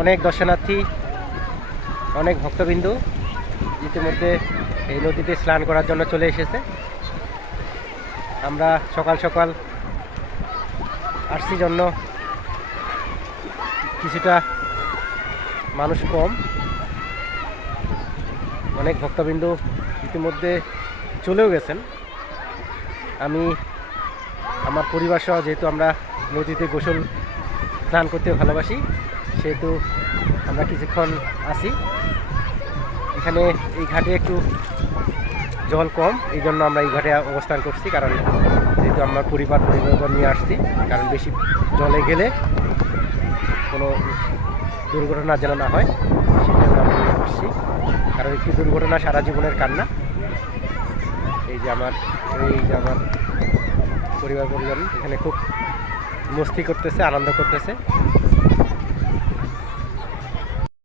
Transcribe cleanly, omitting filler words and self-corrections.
অনেক দর্শনার্থী, অনেক ভক্তবিন্দু ইতিমধ্যে এই নদীতে স্নান করার জন্য চলে এসেছে। আমরা সকাল সকাল আসছি জন্য কিছুটা মানুষ কম, অনেক ভক্তবিন্দু ইতিমধ্যে চলেও গেছেন। আমি আমার পরিবার সহ, যেহেতু আমরা নদীতে গোসল স্নান করতে ভালোবাসি, সেহেতু আমরা কিছুক্ষণ আছি এখানে। এই ঘাটে একটু জল কম, এই জন্য আমরা এই ঘাটে অবস্থান করছি, কারণ যেহেতু আমার পরিবার নিয়ে আসছি, কারণ বেশি জলে গেলে কোনো দুর্ঘটনা যেন না হয় সেই জন্য আমরা আসছি। কারণ একটি দুর্ঘটনা সারা জীবনের কান্না। এই যে আমার পরিবার পরিজন এখানে খুব মস্তি করতেছে, আনন্দ করতেছে।